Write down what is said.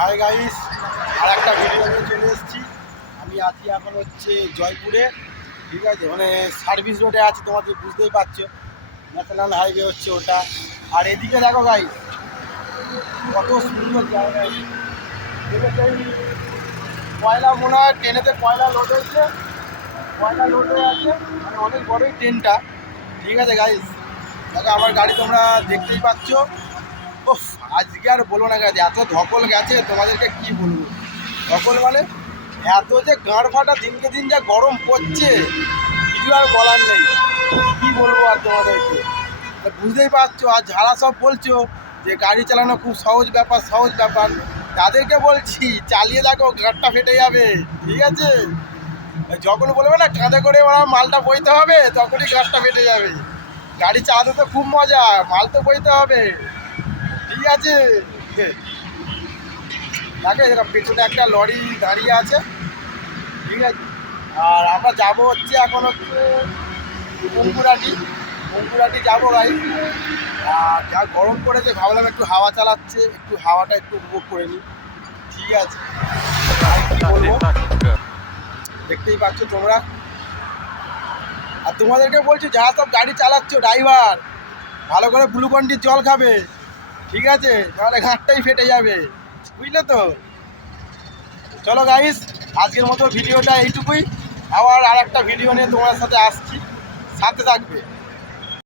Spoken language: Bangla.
হাই গাইস, আর একটা ভিডিও নিয়ে চলে এসেছি। আমি আছি এখন হচ্ছে জয়পুরে, ঠিক আছে, মানে সার্ভিস রোডে আছি, তোমাদের বুঝতেই পারছো, ন্যাশনাল হাইওয়ে হচ্ছে ওটা। আর এদিকে দেখো গাইস, কত সুন্দর জায়গা। কয়লা মনে হয় ট্রেনেতে কয়লা লোড হয়েছে, কয়লা লোড হয়ে আছে, মানে অনেক বড়ই ট্রেনটা, ঠিক আছে গাইস। দেখো আমার গাড়ি তোমরা দেখতেই পাচ্ছ। ও আজকে আর বলো না গেছে, এত ধকল গেছে, তোমাদেরকে কি বলবো। ধকল মানে এত যে গাঁড় ফাটা, দিনকে দিন যা গরম পড়ছে, কিছু আর বলার নেই। কি বলবো আর তোমাদেরকে, বুঝতেই পারছো। আর যারা সব বলছো যে গাড়ি চালানো খুব সহজ ব্যাপার, সহজ ব্যাপার, তাদেরকে বলছি চালিয়ে দেখো, গাঁটটা ফেটে যাবে, ঠিক আছে। যখন বলবে না কাঁধে করে ওরা মালটা বইতে হবে, তখনই গাঁটটা ফেটে যাবে। গাড়ি চালাতে তো খুব মজা, মাল তো বইতে হবে, ঠিক আছে। দেখো এরকম পেছনে একটা লরি দাঁড়িয়ে আছে, ঠিক আছে। আর আমরা যাবো হচ্ছে এখন হচ্ছে বঙ্কুরাটি যাবো গাড়ি। আর যা গরম পড়েছে, ভাবলাম একটু হাওয়া চালাচ্ছে, একটু হাওয়াটা একটু উপভোগ করে নিই, ঠিক আছে। আর কি বলবো, দেখতেই পাচ্ছ তোমরা। আর তোমাদেরকে বলছি, যারা সব গাড়ি চালাচ্ছ ড্রাইভার, ভালো করে গ্লুকন্ডির জল খাবে, ঠিক আছে, তাহলে ঘাটটাই ফেটে যাবে, বুঝলে তো। চলো গাইস, আজকের মতো ভিডিওটা এইটুকুই। আবার আর একটা ভিডিও নিয়ে তোমার সাথে আসছি, সাথে থাকবে।